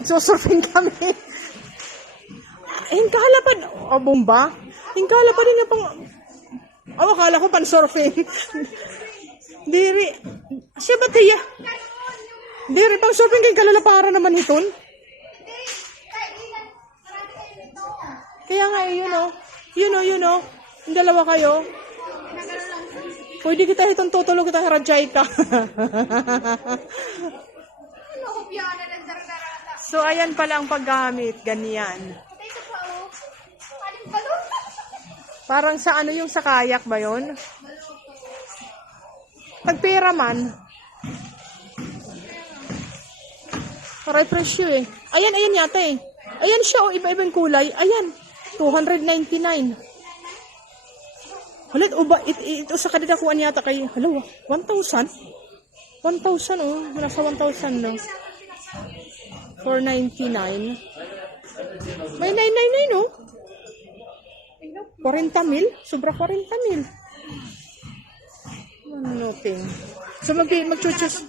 Susurfing kami. Hingkala pa. O, bomba? Hingkala pa rin nga pang... Oh, akala ko pan-surfing. Diri. Siya ba tiya? Diri, pang surfing kay kalalapara naman iton. Kaya nga, yun o. Yun o. Yung dalawa kayo. Pwede kita itong tutulog kita harajay ka. So, ayan pala ang paggamit. Ganyan. Parang sa ano yung sa kayak ba yun? Pagpera man. Paray presyo eh. Ayan yata eh. Ayan siya o, iba-ibang kulay. Ayan. 299. Halit, ito sa kanila kuhaan yata kay, 1,000? 1,000 oh. Nasa 1,000 no. 499. May 999 oh. 40,000? Sobra 40,000. Nothing. So mag-choose.